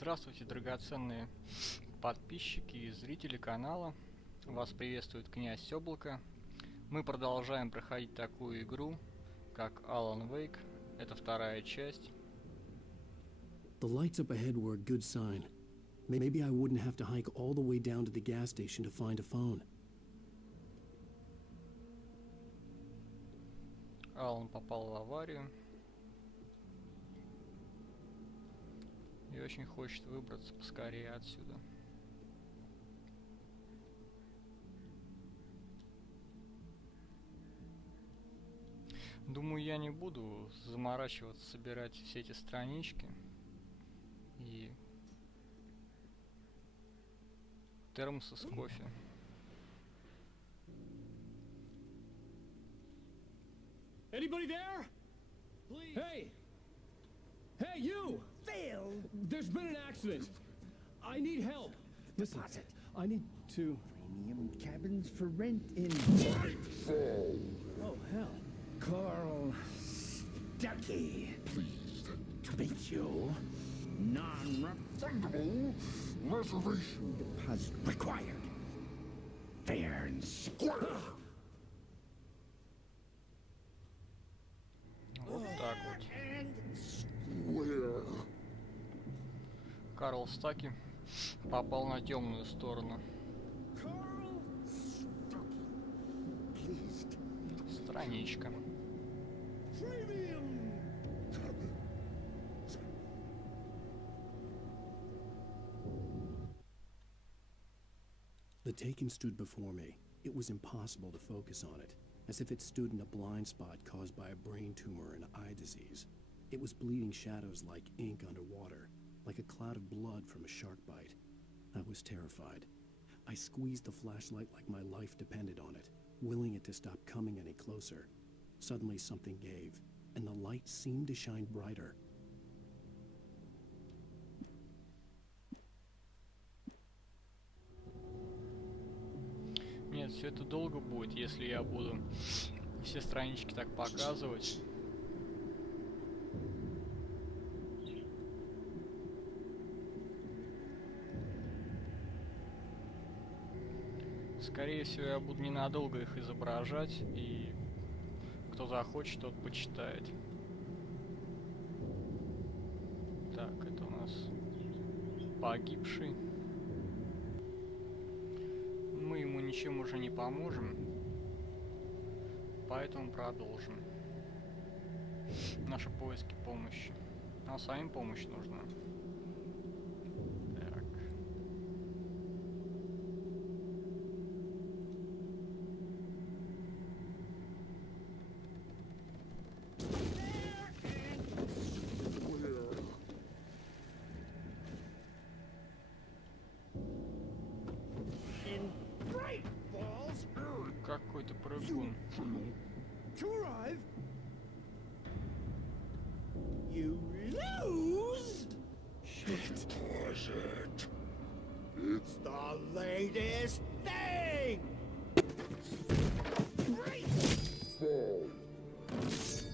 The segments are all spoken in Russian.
Здравствуйте, драгоценные подписчики и зрители канала. Вас приветствует Князь Облако. Мы продолжаем проходить такую игру, как AlanWake. Это вторая часть. The lights up ahead were a good sign. Maybe I wouldn't have to hike all the way down to the gas station to find a phone. Алан попал в аварию. И очень хочет выбраться поскорее отсюда. Думаю, я не буду заморачиваться, собирать все эти странички. И термосы с кофе. Anybody there? Please. Hey! Hey, you! Phil! There's been an accident. I need help. Listen, Deposit. I need to... Premium cabins for rent in... Oh, hell. Carl Staki. Pleased to meet you. Non-refundable reservation deposit required. Fair and square. Вот так вот. Карл Стаки попал на темную сторону. Страничка. The Taken stood before me. It was impossible to focus on it, as if it stood in a blind spot caused by a brain tumor and eye disease. It was bleeding shadows like ink underwater, like a cloud of blood from a shark bite. I was terrified. I squeezed the flashlight like my life depended on it, willing it to stop coming any closer. Suddenly something gave, and the light seemed to shine brighter. Нет, все это долго будет, если я буду все странички так показывать. Скорее всего, я буду ненадолго их изображать, и кто захочет, тот почитает. Так, это у нас погибший. Мы ему ничем уже не поможем, поэтому продолжим наши поиски помощи. Нам самим помощь нужна. Так. Какой-то прыгун. To arrive, you lose. Shit. It's the latest thing.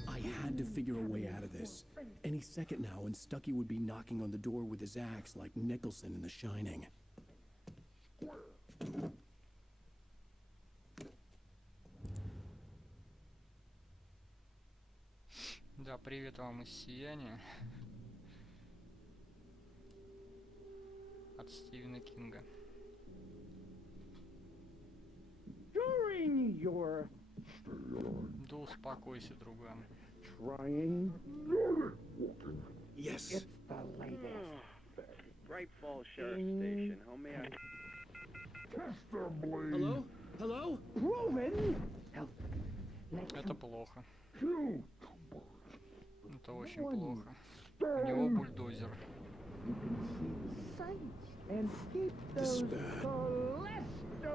I had to figure a way out of this. Any second now, and Stucky would be knocking on the door with his axe like Nicholson in The Shining. Да, привет вам из сияния. От Стивена Кинга. During your Да успокойся, друган. trying, Yes. it's the latest. Bright Falls Sheriff Station, homie. Hello? Hello? Proven. Это плохо. Это очень плохо. У него бульдозер. And keep This is those bad. cholesterol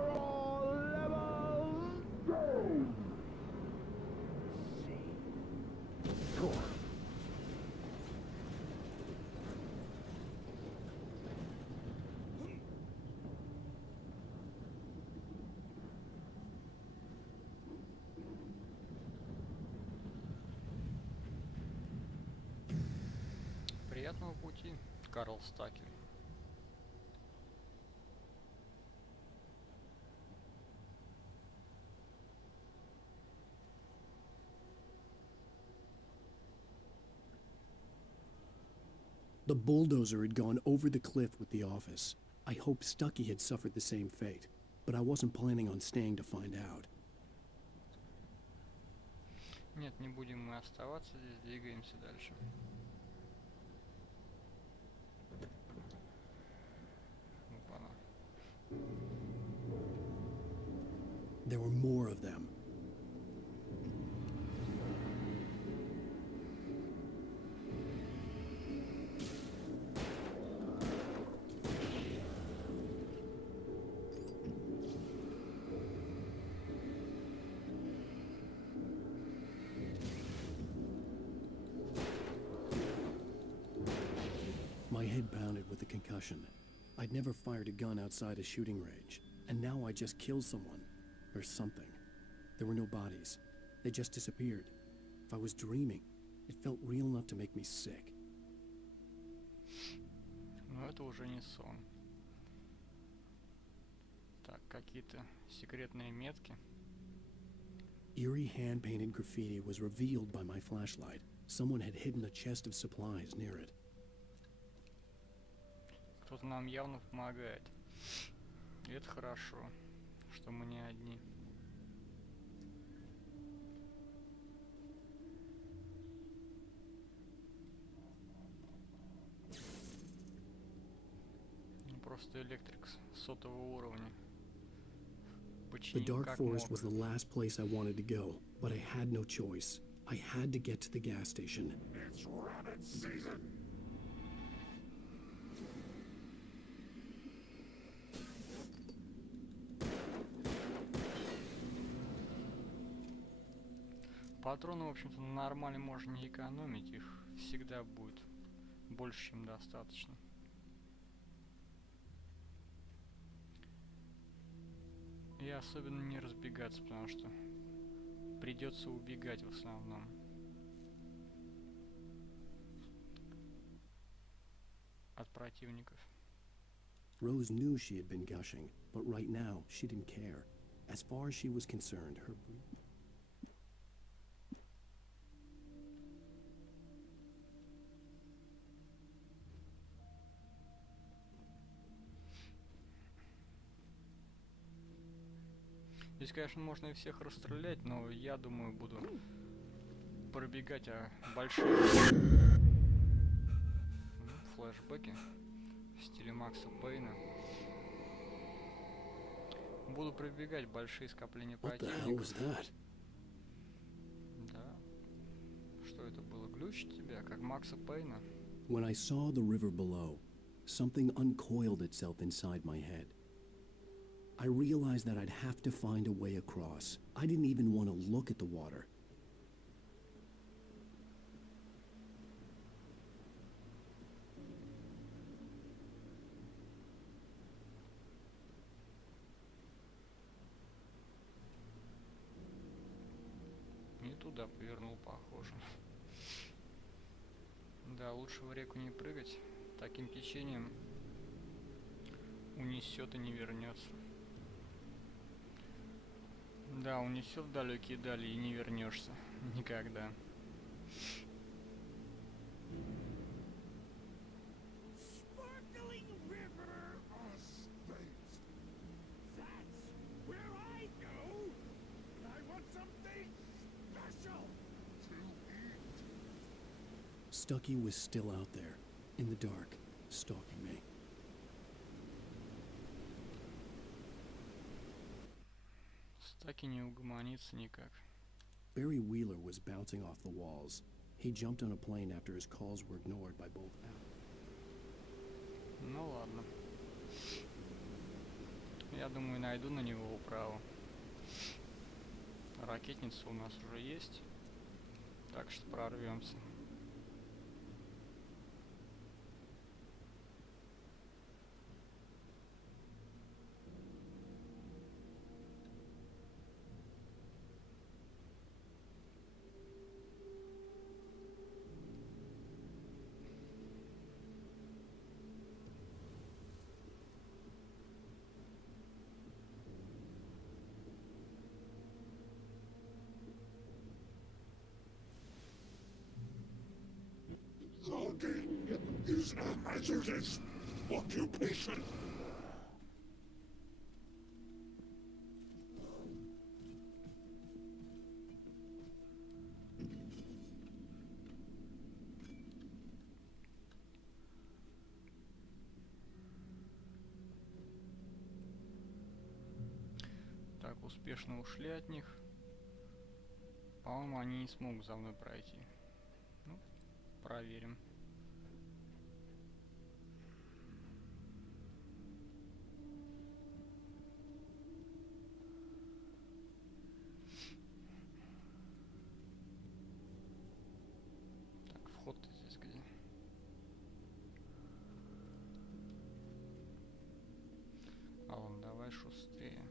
levels down. Score. Приятного пути, Карл Стаки. The bulldozer had gone over the cliff with the office. I hoped Stucky had suffered the same fate, but I wasn't planning on staying to find out. Нет, не будем мы оставаться здесь, двигаемся дальше. Опа-на. There were more of them. My head pounded with the concussion. I'd never fired a gun outside a shooting range, and now I just killed someone. Or something. There were no bodies. They just disappeared. If I was dreaming, it felt real enough to make me sick. Но это уже не сон. Так, какие-то секретные метки. Eerie hand-painted graffiti was revealed by my flashlight. Someone had hidden a chest of supplies near it. Кто-то нам явно помогает. И это хорошо, что мы не одни. Просто электрик сотого уровня. The dark forest was the last place I wanted to go, but I had no choice. I had to get to the gas station. It's rabbit season. Патроны, в общем-то, нормально можно не экономить, их всегда будет больше, чем достаточно. И особенно не разбегаться, потому что придется убегать в основном. От противников. Rose knew she had been gushing, but right now she didn't care. As far as she was concerned, her breathing. Здесь, конечно, можно и всех расстрелять, но я думаю, буду пробегать большие флешбеки в стиле Макса Пейна. Буду пробегать большие скопления противников. Да. Что это было? Ключ тебя, как Макса Пейна? When I saw the river below, something uncoiled itself inside my head. I realized that I'd have to find a way across. I didn't even want to look at the water. Не туда повернул, похоже. Да, лучше в реку не прыгать. Таким течением унесет и не вернется. Да, унесет в далекие дали и не вернешься никогда. Sparkling river of space. That's where I go. I want something special to eat. Stucky was still out there, in the dark, stalking me. Стаки не угомонится никак. Barry Wheeler was bouncing off the walls. He jumped on a plane after his calls were ignored by both Al. Ну ладно. Я думаю, найду на него управу. Ракетница у нас уже есть. Так что прорвемся. is a hazardous occupation. Так, успешно ушли от них. По-моему, они не смогут за мной пройти. Ну, проверим. Так, вход-то здесь где? Алан, давай шустрее.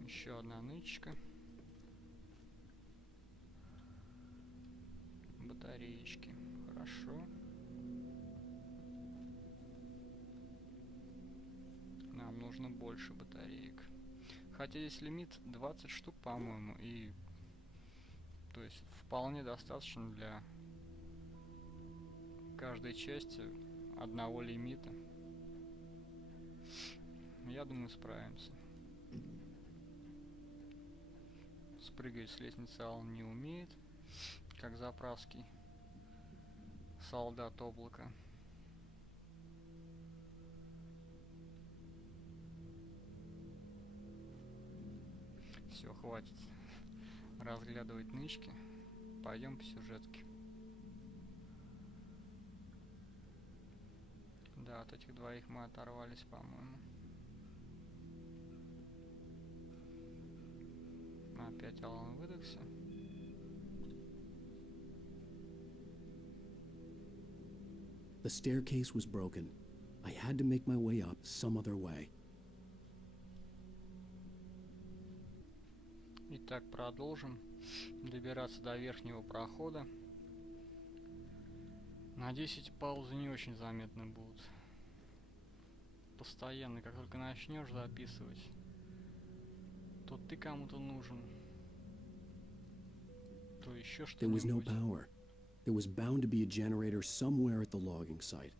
Еще одна нычка. Батареечки. Хорошо. Нам нужно больше батареек. Хотя здесь лимит 20 штук, по-моему, и то есть вполне достаточно для каждой части одного лимита. Я думаю, справимся. Спрыгать с лестницы Алан не умеет, как заправский солдат облака. Все, хватит разглядывать нычки. Пойдем по сюжетке. Да, от этих двоих мы оторвались, по-моему. Опять Алан выдохся. The staircase was broken. I had to make my way up some other way. Итак, продолжим добираться до верхнего прохода. Надеюсь, эти паузы не очень заметны будут. Постоянно, как только начнешь записывать, то ты кому-то нужен, то еще There was no что-нибудь. power. There was bound to be a generator somewhere at the logging site.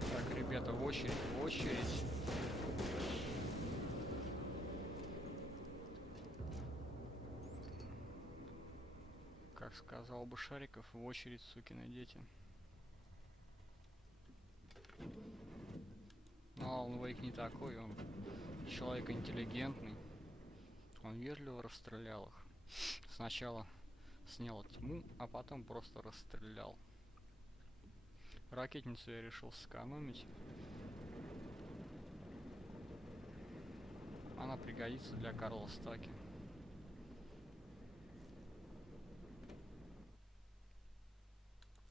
Так, ребята, в очередь, в очередь. Как сказал бы Шариков, в очередь, сукины дети. Но AlanWake не такой, он человек интеллигентный. Он вежливо расстрелял их. Сначала снял тьму, а потом просто расстрелял. Ракетницу я решил сэкономить. Она пригодится для Карла Стаки.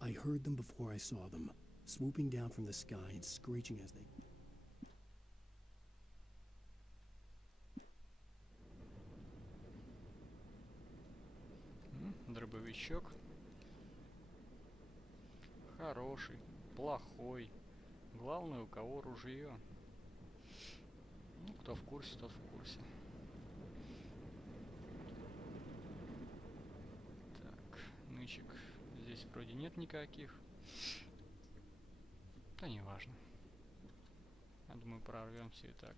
I heard them before I saw them, swooping down from the sky and screeching as they... Дробовичок. Хороший, плохой. Главное, у кого ружье. Ну, кто в курсе, тот в курсе. Так, нычек здесь вроде нет никаких. Да не важно. Я думаю, прорвемся и так.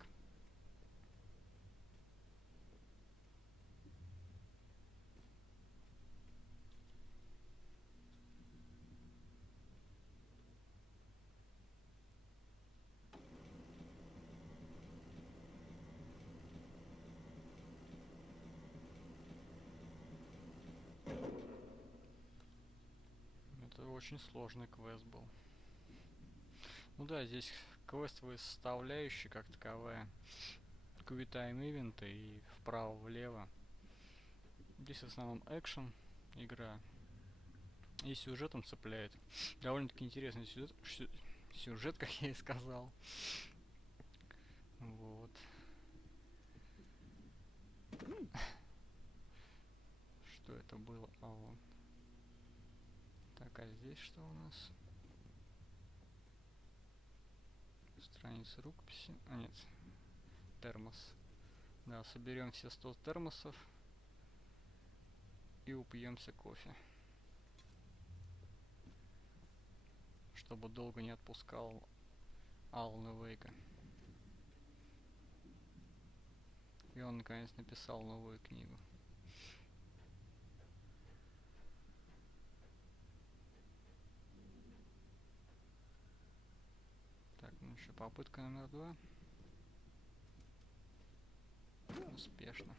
очень сложный квест был. Ну да, здесь квестовые составляющие как таковая. Квитайм ивенты и вправо-влево. Здесь в основном экшен игра. И сюжетом цепляет. Довольно-таки интересный сюжет, как я и сказал. Вот. Что это было? А вот. Так, а здесь что у нас? Страница рукописи. А нет. Термос. Да, соберем все 100 термосов. И упьемся кофе. Чтобы долго не отпускал AlanWake. И он наконец написал новую книгу. Так, ну еще попытка номер 2. Успешно.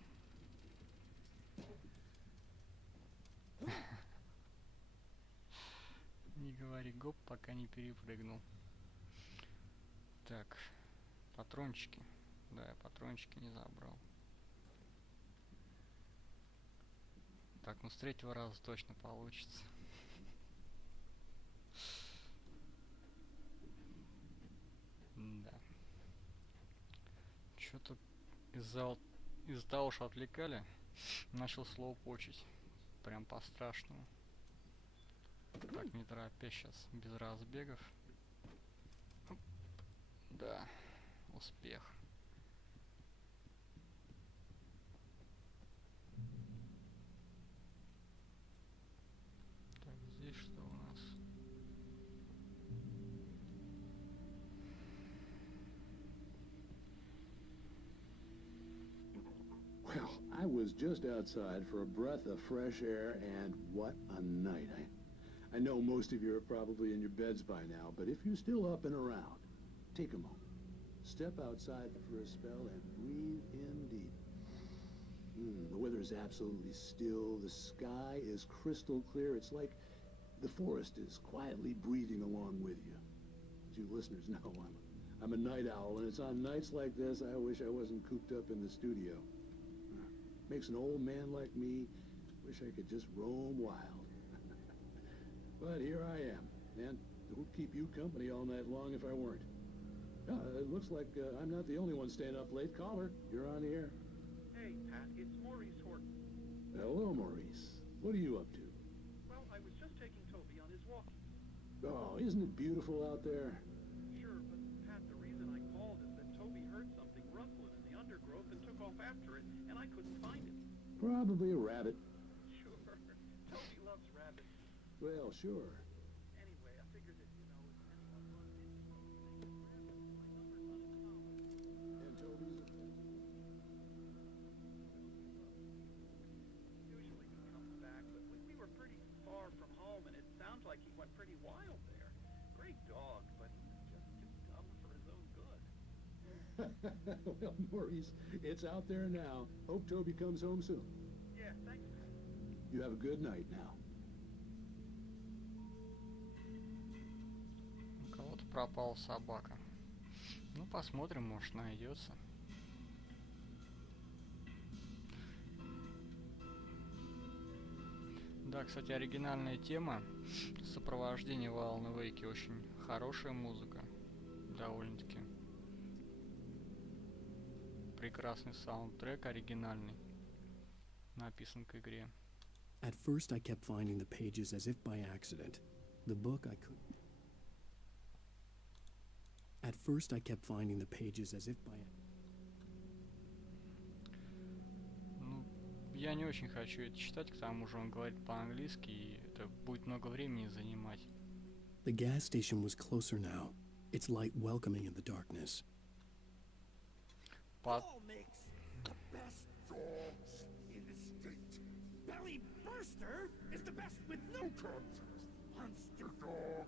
Не говори гоп, пока не перепрыгнул. Так, патрончики. Да, я патрончики не забрал. Так, ну с третьего раза точно получится. Да. Что-то из-за того, что отвлекали, начал слово почить. Прям по-страшному. Так, не торопясь сейчас, без разбегов. Да, успех. Так, здесь что у нас? Well, I was just outside for a breath of fresh air, and what a night. I know most of you are probably in your beds by now, but if you're still up and around, take a moment. Step outside for a spell and breathe in deep. The weather is absolutely still. The sky is crystal clear. It's like the forest is quietly breathing along with you. As you listeners know, I'm a night owl, and it's on nights like this I wish I wasn't cooped up in the studio. Makes an old man like me wish I could just roam wild. But here I am, and don't keep you company all night long if I weren't. It looks like I'm not the only one staying up late. Caller, you're on the air. Hey, Pat, it's Maurice Horton. Hello, Maurice. What are you up to? Well, I was just taking Toby on his walk. Oh, isn't it beautiful out there? Sure, but Pat, the reason I called is that Toby heard something rustling in the undergrowth and took off after it, and I couldn't find it. Probably a rabbit. Sure, Toby loves rabbits. Well, sure. Anyway, I figured that, if anyone runs into me, they can grab it. My number's on his collar. And Toby's... Usually he comes back, but we were pretty far from home, and it sounds like he went pretty wild there. Great dog, but he was just too dumb for his own good. Well, Maurice, it's out there now. Hope Toby comes home soon. Yeah, thanks, Pat. You have a good night now. У кого-то пропала собака. Ну, посмотрим, может, найдется. Да, кстати, оригинальная тема. Сопровождение в AlanWake, очень хорошая музыка. Довольно-таки. Прекрасный саундтрек оригинальный. Написан к игре. At first, I kept finding the pages as if by accident. The book I could. At first, I kept finding the pages as if by. Ну, я не очень хочу это читать, к тому же он говорит по-английски, и это будет много времени занимать. The gas station was closer now, its light welcoming in the darkness. All makes the best dogs in the state. Belly Burster is the best with no contest. Monster Dog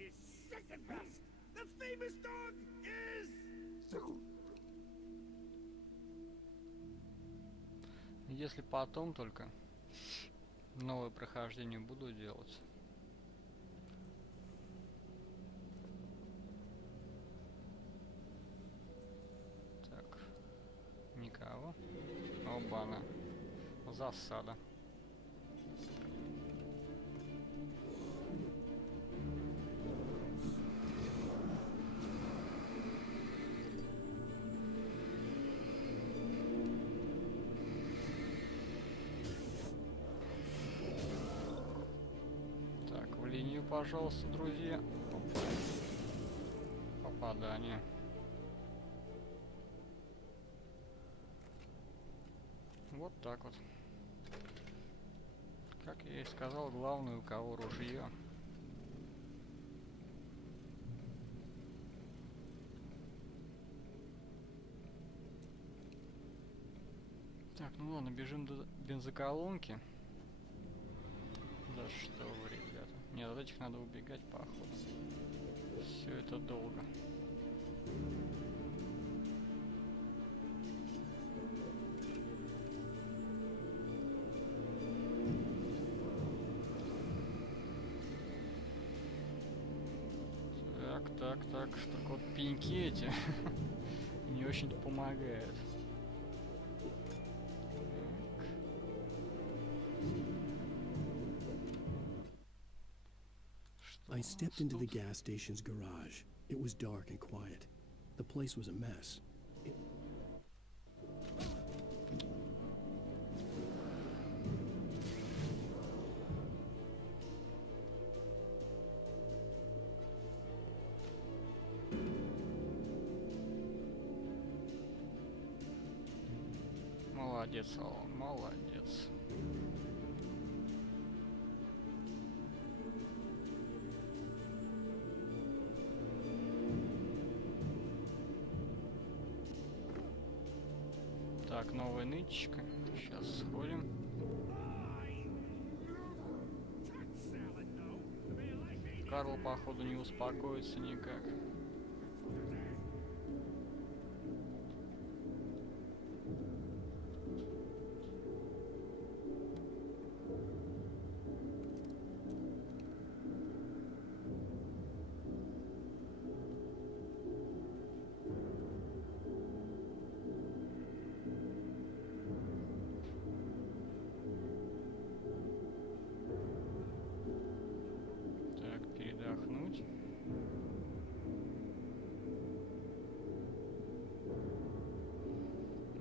is second best. The famous dog is third. Если потом только новое прохождение буду делать, Оба-на. Засада. Так, в линию, пожалуйста, друзья. Опа. Попадание. Вот так вот. Как я и сказал, главное, у кого ружье. Так, ну ладно, бежим до бензоколонки. Да что вы, ребята. Нет, от этих надо убегать, походу. Все это долго. Так, вот пеньки эти не очень-то помогают. I stepped into the gas station's garage. It was dark and quiet. The place was a mess. Молодец, Алан, молодец. Так, новая нычка. Сейчас сходим. Карл, походу, не успокоится никак.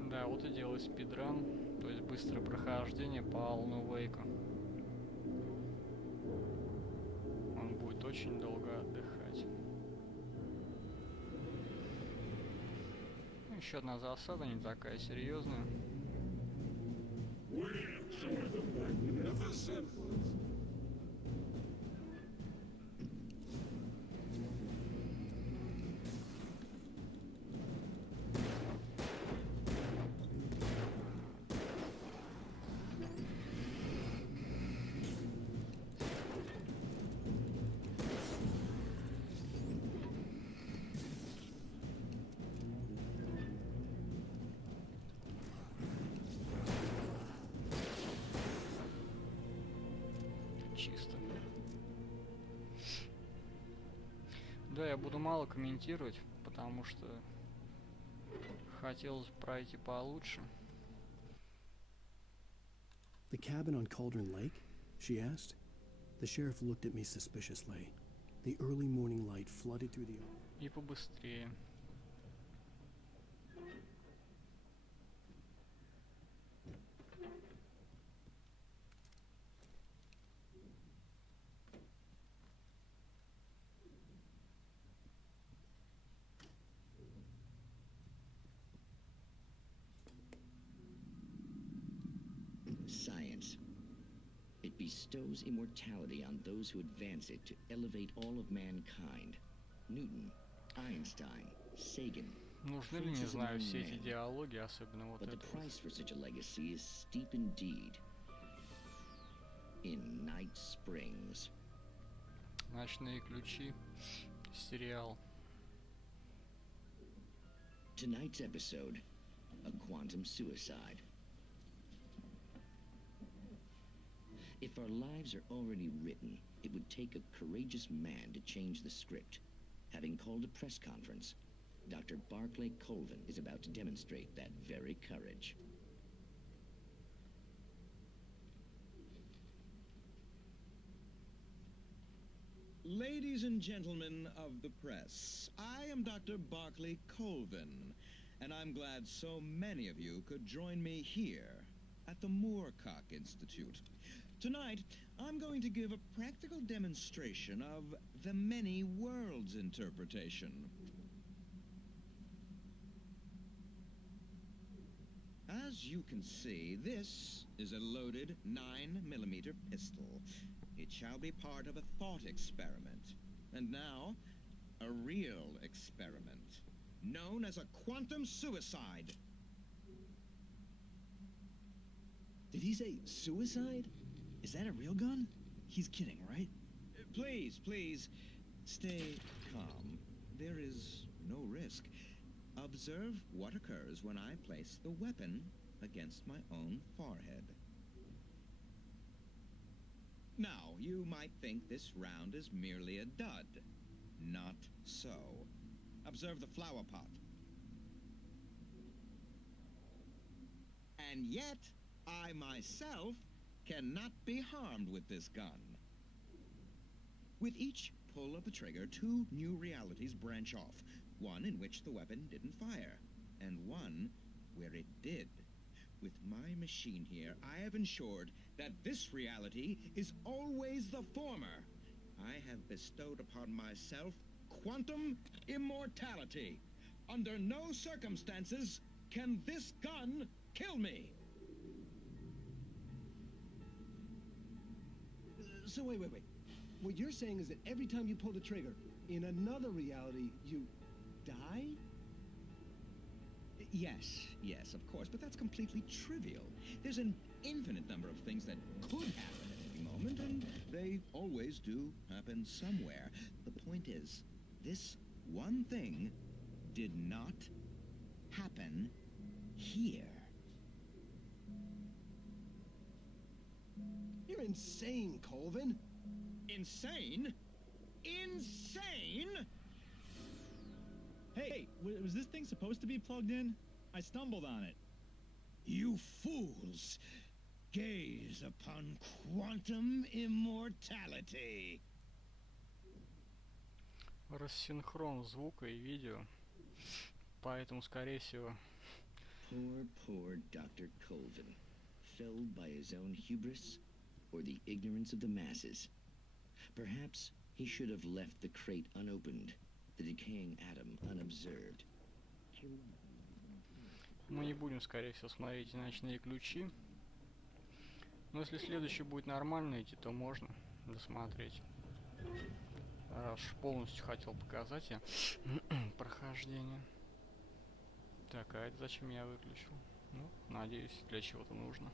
Да, вот и делаю спидран, то есть быстрое прохождение по AlanWake. Он будет очень долго отдыхать. Еще одна засада, не такая серьезная. Чисто. Да, я буду мало комментировать, потому что хотелось пройти получше. The cabin on Cauldron Lake? She asked. The sheriff looked at me suspiciously. The early morning light flooded through the... И побыстрее. Science. It bestows immortality on those who advance it to elevate all of mankind. Newton, Einstein, Sagan. Нужны ли, не знаю, все эти диалоги, особенно вот это. But the price for such a legacy is steep indeed. In Night Springs. Ночные ключи. Сериал. Tonight's episode, a quantum suicide. If our lives are already written, it would take a courageous man to change the script. Having called a press conference, Dr. Barclay Colvin is about to demonstrate that very courage. Ladies and gentlemen of the press, I am Dr. Barclay Colvin, and I'm glad so many of you could join me here at the Moorcock Institute. Tonight, I'm going to give a practical demonstration of the many worlds interpretation. As you can see, this is a loaded 9mm pistol. It shall be part of a thought experiment. And now, a real experiment, known as a quantum suicide. Did he say suicide? Is that a real gun? He's kidding, right? Please, please, stay calm. There is no risk. Observe what occurs when I place the weapon against my own forehead. Now, you might think this round is merely a dud. Not so. Observe the flower pot. And yet, I myself cannot be harmed with this gun. With each pull of the trigger, two new realities branch off. One in which the weapon didn't fire, and one where it did. With my machine here, I have ensured that this reality is always the former. I have bestowed upon myself quantum immortality. Under no circumstances can this gun kill me. So wait. What you're saying is that every time you pull the trigger, in another reality, you die? Yes, of course, but that's completely trivial. There's an infinite number of things that could happen at any moment, and they always do happen somewhere. The point is, this one thing did not happen here. You're insane, Colvin. Insane? Insane? Hey, was this thing supposed to be plugged in? I stumbled on it. You fools! Gaze upon quantum immortality. Рассинхрон звука и видео, поэтому, скорее всего... Poor Dr. Colvin, felled by his own hubris or the ignorance of the masses. Perhaps he should have left the crate unopened, the decaying atom unobserved. Мы не будем, скорее всего, смотреть ночные ключи. Но если следующий будет нормально идти, то можно досмотреть. Раз уж полностью хотел показать я прохождение. Так, а это зачем я выключил? Ну, надеюсь, для чего-то нужно.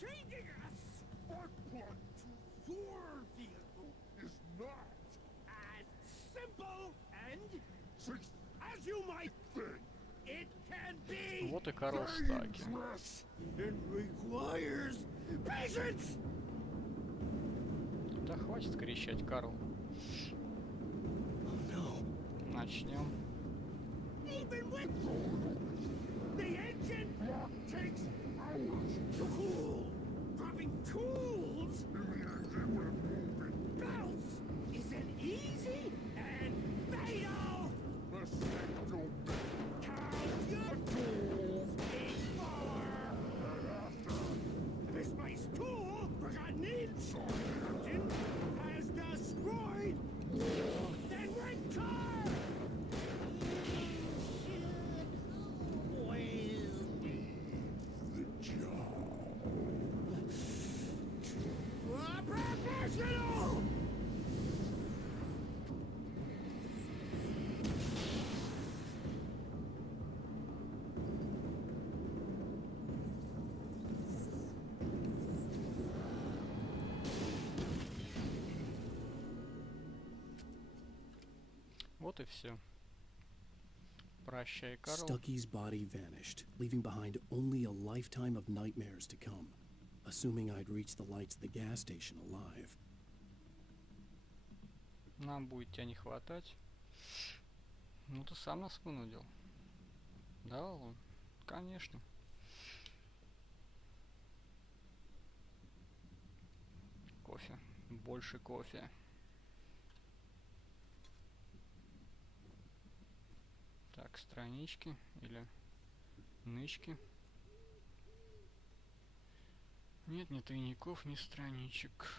Changing a spark plug to your vehicle is not as simple and as you might think. It can be Вот и Карл Стаки. It requires patience. Да хватит кричать, Карл. Начнем. Even with the engine takes hours to cool. Dropping tools belts isn't easy and fatal. Count your tools before and after. Misplaced tool forgotten engine has destroyed. Then rent car. Вот и все. Прощай, Карл. Stucky's body vanished, leaving behind only a lifetime of nightmares to come, assuming I'd reached the lights of the gas station alive. Нам будет тебя не хватать. Ну ты сам нас вынудил. Да, конечно. Кофе. Больше кофе. Так, странички или нычки. Нет, ни тайников, ни страничек.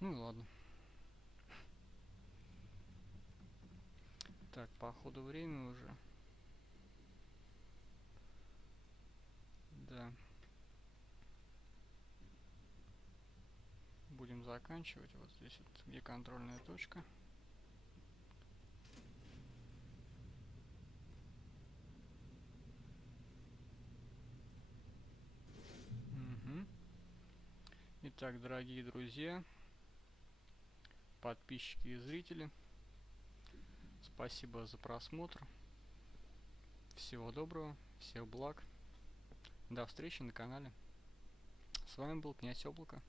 Ну и ладно. Так, походу время уже. Да. Будем заканчивать. Вот здесь вот, где контрольная точка. Угу. Итак, дорогие друзья, подписчики и зрители, спасибо за просмотр. Всего доброго, всех благ. До встречи на канале. С вами был Князь Облако.